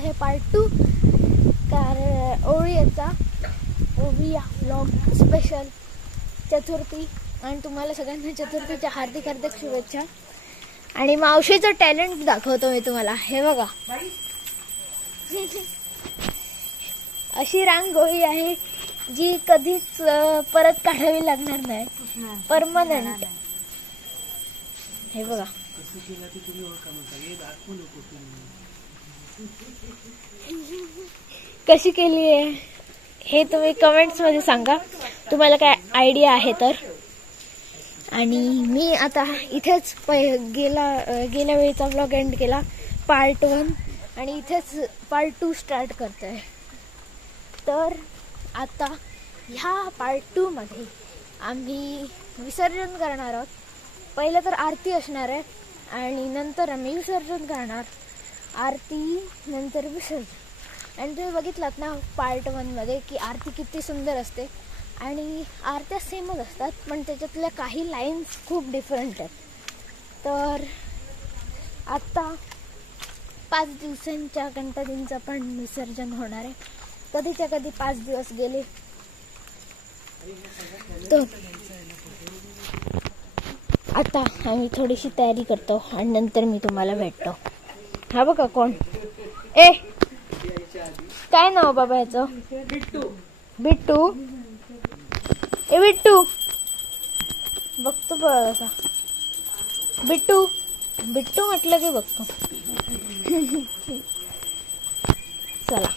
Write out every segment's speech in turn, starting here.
आहे पार्ट 2 कारण ओवियाचा ओविया vlog special चतुर्थी आणि तुम्हाला सगळ्यांना चतुर्थीच्या हार्दिक हार्दिक शुभेच्छा। आणि मावशीचं टॅलेंट दाखवतो मी तुम्हाला। हे बघा अशी रांगोळी आहे जी कधीच परत काढावी लागणार नाही, परमनंट। हे बघा कशी केली आहे हे तुम्ही कमेंट्स मध्ये सांगा, तुम्हाला काय आयडिया आहे तर। आणि मी आता इथेच गेल्या वेळेचा व्लॉग एंड केला पार्ट 1 आणि इथेच पार्ट 2 स्टार्ट करतोय। तर आता ह्या पार्ट 2 मध्ये आम्ही विसर्जन करणार आहोत। पहिलं तर आरती असणार आहे आणि नंतर आम्ही विसर्जन करणार, आरती नंतर विसर्जन। आणि तुम्ही बघितलात ना पार्ट 1 मध्ये की आरती किती सुंदर असते आणि आरत्या सेमच असतात पण त्याच्यातल्या काही लाईन्स खूप डिफरंट आहेत। तर आता 5 दिवसांच्या गणपतींचं पण विसर्जन होणार आहे, कधीच्या कधी 5 दिवस गेले। तर आता आम्ही थोडीशी तयारी करतो आणि नंतर मी तुम्हाला भेटतो। हा बघा कोण, ए काय नाव बाबा याचं? बिट्टू। बिट्टू ए बिट्टू बघतो बघ असा, बिट्टू बिट्टू म्हटलं की बघतो। चला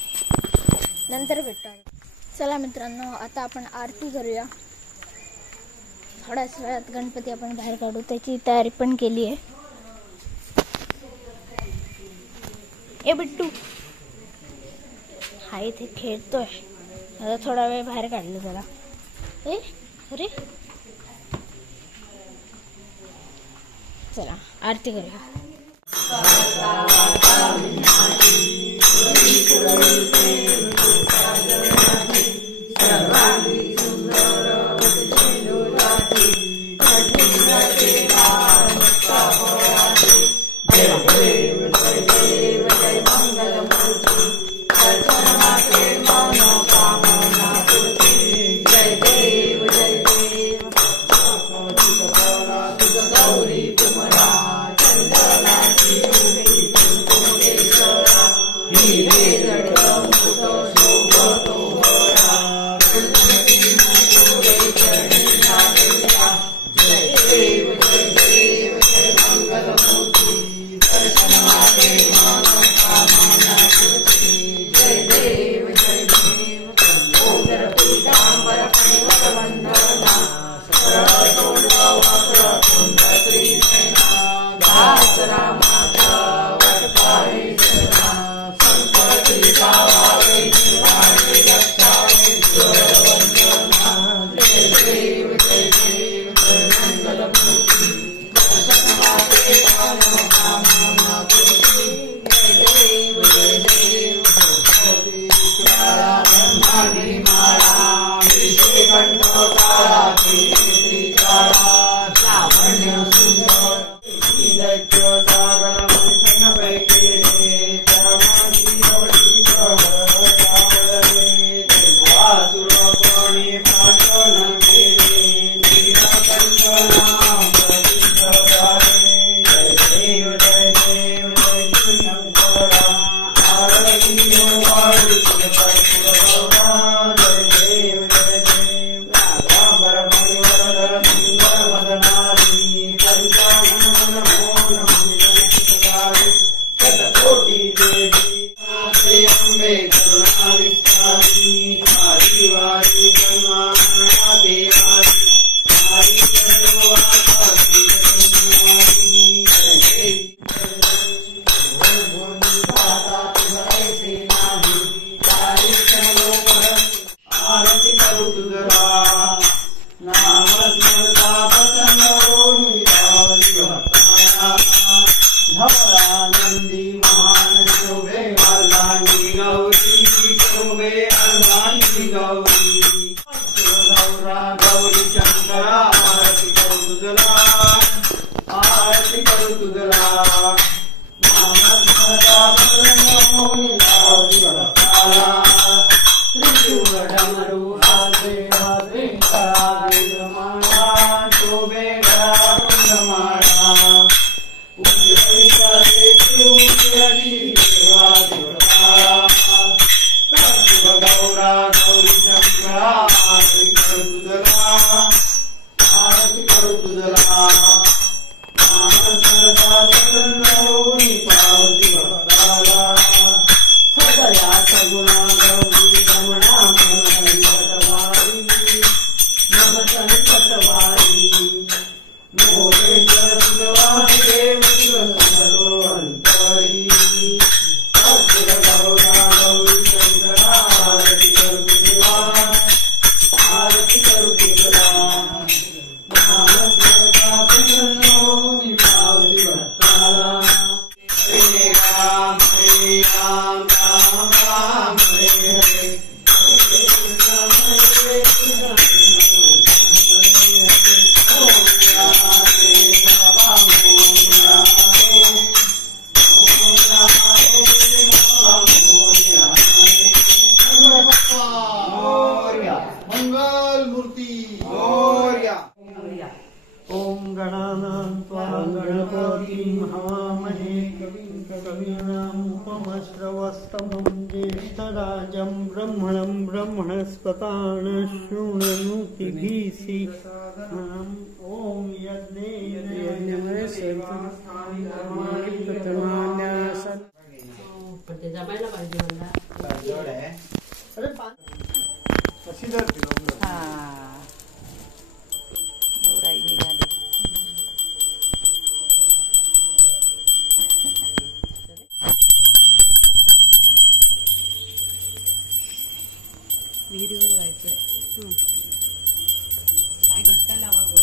नंतर भेटतो। चला मित्रांनो आता आपण आरती करूया। थोड्याच वेळात गणपती आपण बाहेर काढू, त्याची तयारी पण केली आहे। ए बिट्टू हा इथे खेळतोय, आता थोडा वेळ बाहेर काढलं जरा। ए अरे चला आरती करूया। आरती करू तुझला ब्रह्मणं ब्रह्मणस्पतान् शृण्वन्नोतिभिः ॐ विहिरीवर जायचंय. काय घट्ट लावा गो.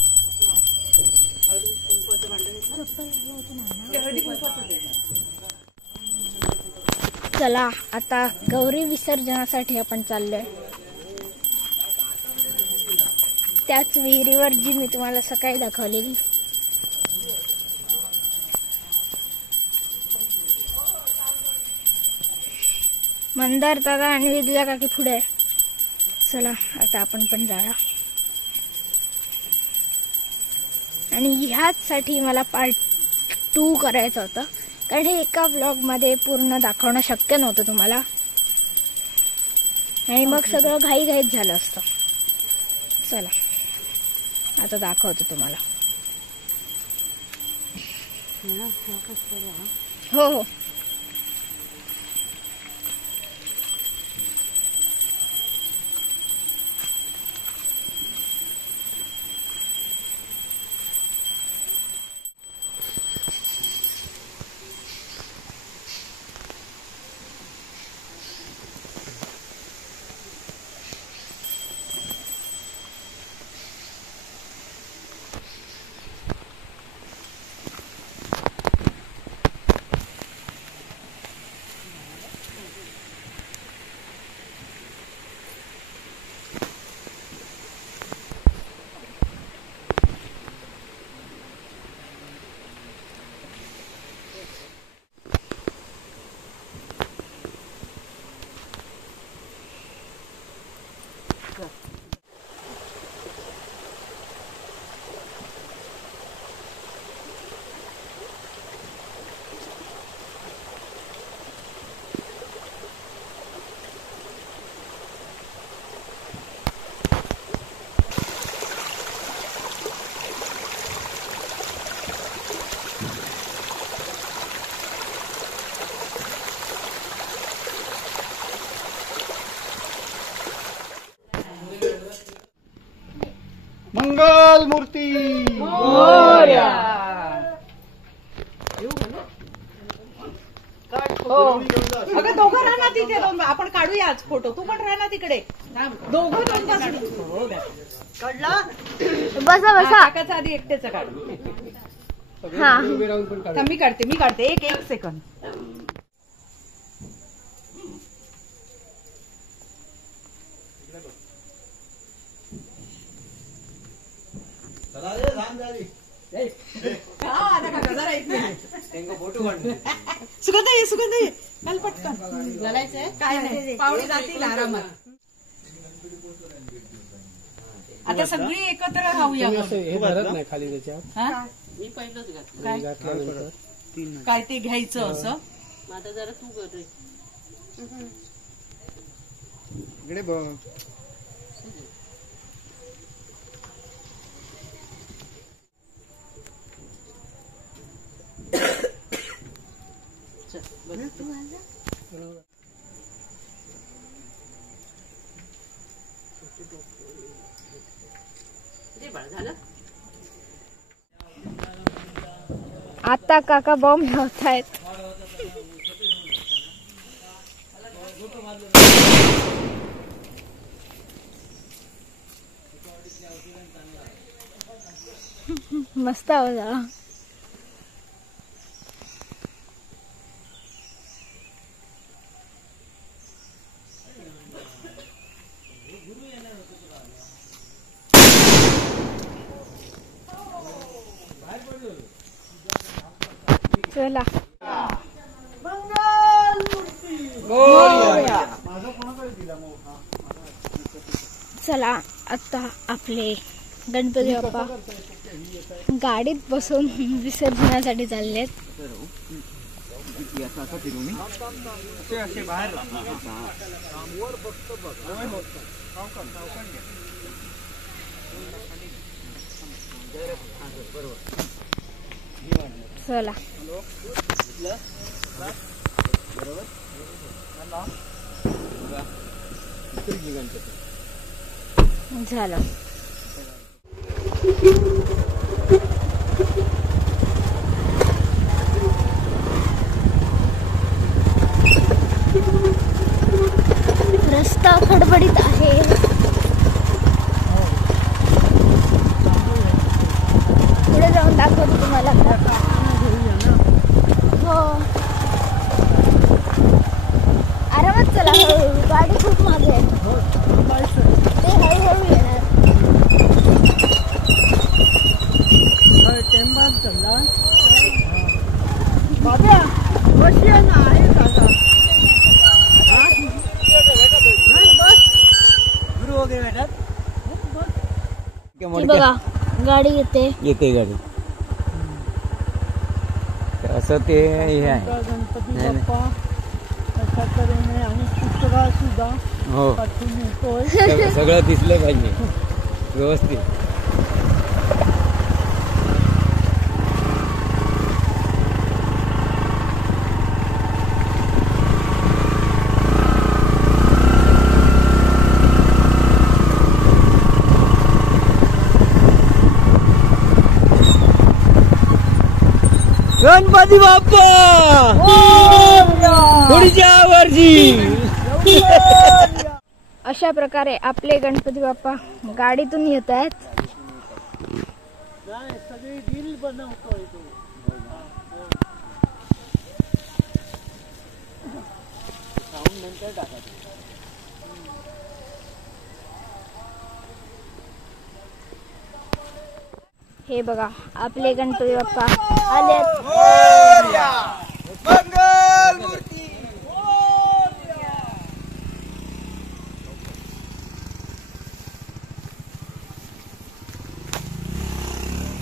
चला आता गौरी विसर्जनासाठी आपण चाललोय. त्याच विहिरीवर जी मी तुम्हाला सकाळी दाखवलेली. मंदार दादा आणि विद्या काकी पुढे. चला आता आपण पण जाऊया. आणि ह्याचसाठी मला पार्ट 2 करायचं होतं, कारण हे एका व्लॉग मध्ये पूर्ण दाखवणं शक्य नव्हतं तुम्हाला, आणि मग सगळं घाईघाईत झालं असतं. चला आता दाखवतो तुम्हाला. हो हो. मंगल मूर्ती मोरया. अगं दोघं राहा ना तिथे. आपण काढूया आज फोटो. तू पण राहा ना तिकडे. दोघं काढला. बसा बसा. काकाचा आधी एकटेच काढ. हा मी काढते एक सेकंद. सुगंध ये काल पटकन काय नाही. पाहुणे जातील आरामात. आता सगळी एकत्र राहूया. खाली त्याच्यात काय ते घ्यायचं असं. आता जरा तू कर रे. इकडे बघ. झालं. आता काका बॉम्ब लावतायत. मस्त आवाज आला. चला चला आता आपले गणपती बाप्पा गाडीत बसून विसर्जनासाठी चाललेत. मध्ये असं असं फिरू मी असे बाहेर चला झालं. रस्ता खडबडीत आहे. पुढे जाऊन दाखवतो तुम्हाला. हो आरामात चला. हळूहळू गाडी खूप मागे आहे. ते हळूहळू येणार. ती बघा गाडी येते गाडी असं ते हे आहे. गणपती बाप्पा अशा तऱ्हेने आणि चित्रा सुद्धा हो पाठवून येतोय. सगळं दिसलं पाहिजे व्यवस्थित. गणपती बाप्पा पुढच्या वर्षी. अशा प्रकारे आपले गणपती बाप्पा गाडीतून येत आहेत. सगळी रील बनवतोय तो. हे बघा आपले गणपती बाप्पा आलेत. मंगल मूर्ती.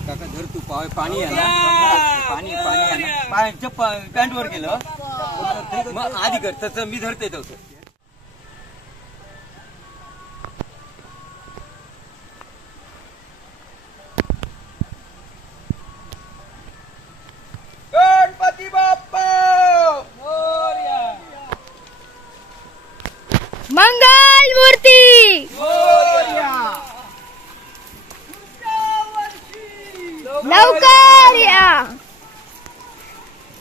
काका धर तू पाणी आहे ना. पाणी आहे ना. पायांच्या पॅन्टवर गेलं मग आधी कर तसं मी धरते तसं. गणपती बाप्पा मंगल मूर्ती. लवकर या.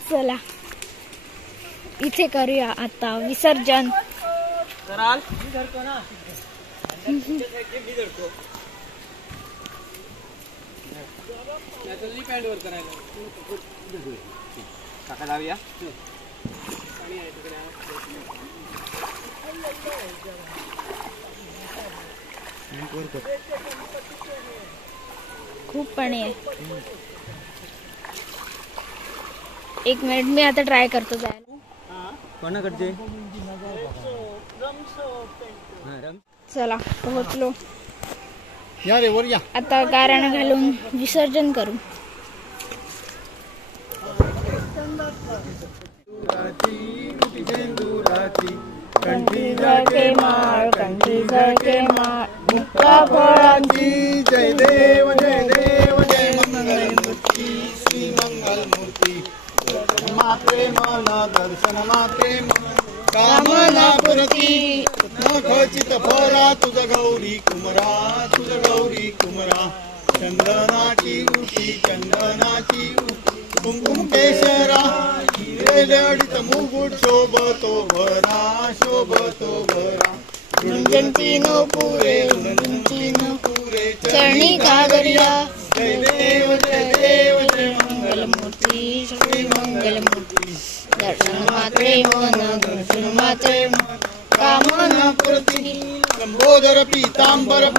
चला इथे करूया आता विसर्जन. काका जाऊया. खूप पाणी आहे. एक मिनिट मी आता ट्राय करतो जायला. कोणाकडचे चला पोहोचलो. या रे वर या. आता गाराणं घालून विसर्जन करू. कंठी झळके माळ कंठी झळके माळ मुक्ता फळांची. जय देव जय देव जय मंगल मूर्ती श्री मंगल मूर्ती. मात्रे मन दर्शन मात्रे कामना पुरती. न खचित फरा तुझ गौरी कुमरा तुझ गौरी कुमरा. चंदनाची उटी चंदनाची कुंकुम केशरा. हिरे लढित मुकुट शोभतो भरा शोभतो भरा. रुंजंती नो पुरे रुंजंती नो पुरे चरणी घागरिया. जय देव जय मंगल मूर्ती श्री मंगल मूर्ती. दर्शन मात्रे मन दर्शन मात्रे मन कामना पुरती. लंबोदर पीतांबर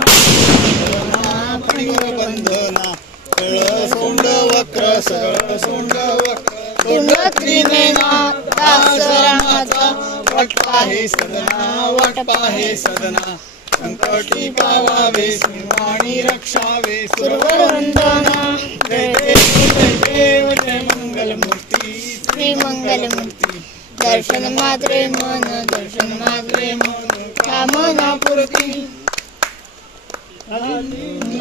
फणीवर बंधना. सरळ सोंड वक्र सरळ सोंड वक्र. पूर्ण त्रिमेना दासरामाचा वाट पाहे सदना वाट पाहे सदना. संकटी पावावे सिंहाणी रक्षावे सुरवर वंदना. जय देव जय देव जय मंगल मूर्ती श्री मंगलमूर्ती दर्शन मात्रे मन दर्शन मात्रे मन कामना पूर्ती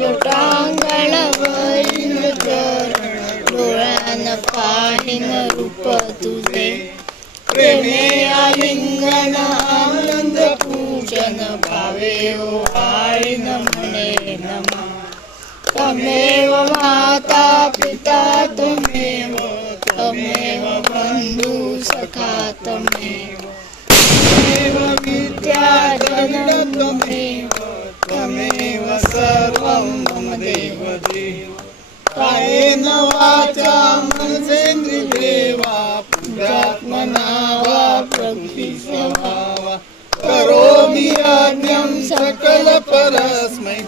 लोटांगणावर चरण डोळ्यान पाहिन रूप तुझे प्रेमे आलिंगन आनंद पूजन भावे ओवाळीन म्हणे नमा तमेव माता पिता तमेव तमेव बंधू सखा तमेव तमेव विद्या जनम तमेव तमेव सर्वं मम देव देव कायेन वाचा मनसेन्द्रियेवा पुण्यात्मना वा प्रकृतिस्वा वा करोमि यज्ञं सकल परस्मै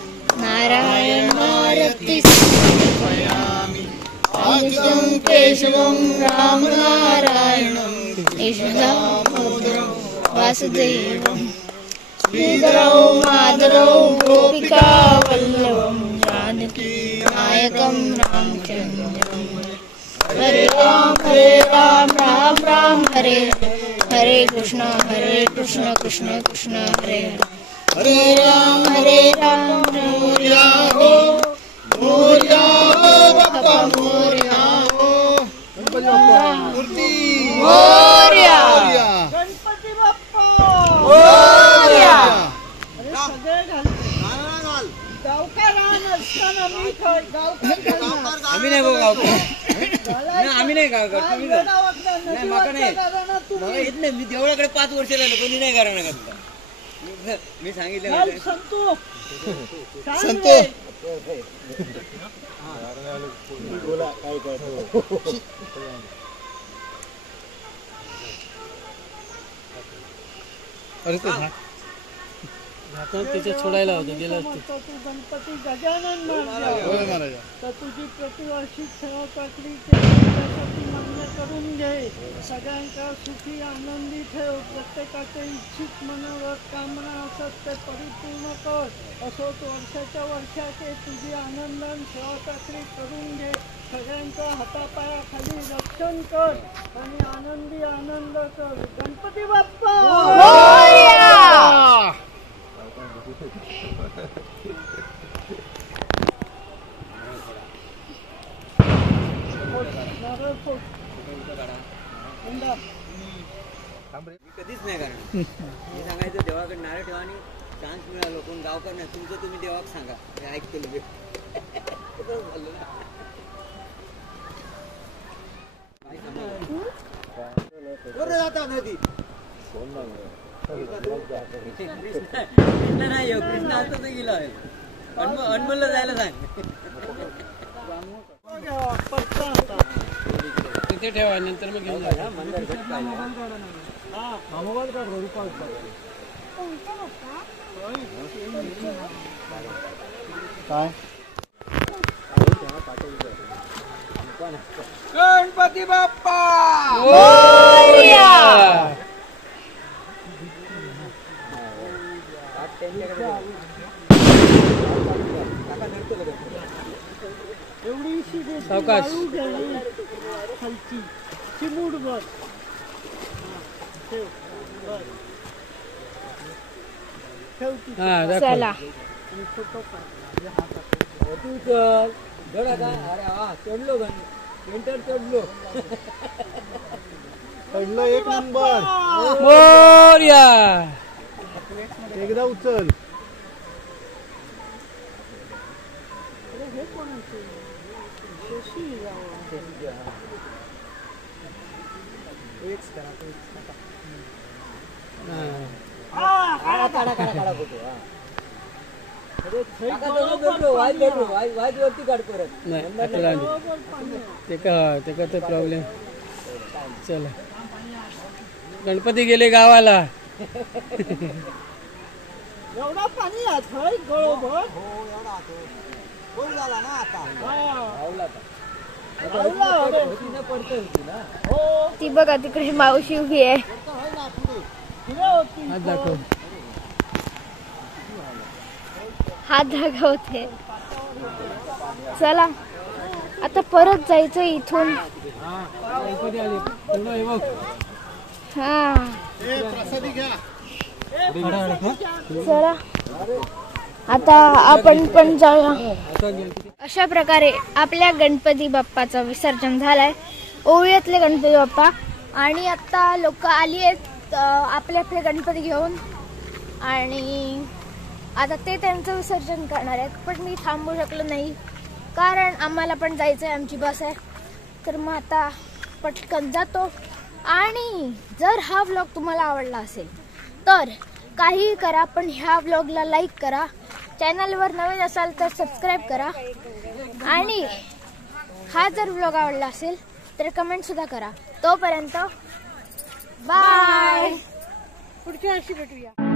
नारायणार्ति समर्पयामि आदितं केशवं राम नारायणं यशोदामोदरं वासुदेवं श्रीधरौ माधरौ गोपिका वल्लभं जानकी नायकं रामचन्द्रं हरे राम राम राम हरे हरे कृष्ण कृष्ण कृष्ण हरे हरे राम मोरया हो बाप्पा मोरया हो मूर्ती मोरया गणपती बाप्पा मोरया गावकार असताना मी गावकार आम्ही नाही आम्ही नाही गावकर तुम्ही नाही माका नाही मला येत नाही मी देवळाकडे 5 वर्ष राहिलो कोणी नाही करणार का मी सांगितलं संतो बोला काय करतो अरे ते तिथे सोडायला होतं गेलं असतं. तू गणपती गजानन महाराज होय महाराज तर तुझी प्रतिवर्षी सेवा काकडी त्यासाठी मान्य करून घे. सगळ्यांका सुखी आनंदी ठेव. प्रत्येकाचे इच्छित मनावर कामना असत ते परिपूर्ण कर. असोच वर्षाच्या वर्षाचे तुझी आनंदान सेवा काकडी करून घे. सगळ्यांचं हातापायाखाली रक्षण कर आणि आनंदी आनंद कर. गणपती बाप्पा मी कधीच नाही करणार. मी सांगायचं देवाकडे नारळ ठेवा आणि चान्स मिळालो कोण गावकर नाही तुमचं तुम्ही देवाक सांगा हे ऐकतो मी जाता नदी कृष्ण नाही कृष्ण आता गेला आहे अनमोलला जायला सांग तिथे ठेवा नंतर मग घेऊन जा. काय गणपती बाप्पा एवढीशी सावकाश. खालची चिमूटभर ठेव. हा दाखव. चला तू चल जरा का अरे वा चढलो पेंटर चढलो पहिलं एक नंबर मोरया. एकदा उचल वरती काढ परत नाही आता ते का तर प्रॉब्लेम. चला गणपती गेले गावाला. एवढा पाणी आहे गळोभर. झाला ना आता ती बघा तिकडे मावशी उभी आहे. हात दाखव. हात दाखवते. चला आता परत जायचं इथून. गणपती आले पुढं हे बघ. हा प्रसादी घ्या. चला आता आपण पण जाऊया. अशा प्रकारे आपल्या गणपती बाप्पाचं विसर्जन झालंय. ओवळ्यातले गणपती बाप्पा. आणि आता लोक आली आहेत आपले आपले गणपती घेऊन आणि आता ते त्यांचं विसर्जन करणार आहेत. पण मी थांबू शकलो नाही कारण आम्हाला पण जायचं आहे, आमची बस आहे. तर मग आता पटकन जातो. आणि जर हा व्लॉग तुम्हाला आवडला असेल तर काहीही करा पण ह्या व्लॉगला लाईक करा. चॅनलवर नवीन असाल तर सबस्क्राईब करा. आणि हा जर व्लॉग आवडला असेल तर कमेंट सुद्धा करा. तोपर्यंत बाय. पुढच्या वर्षी भेटूया.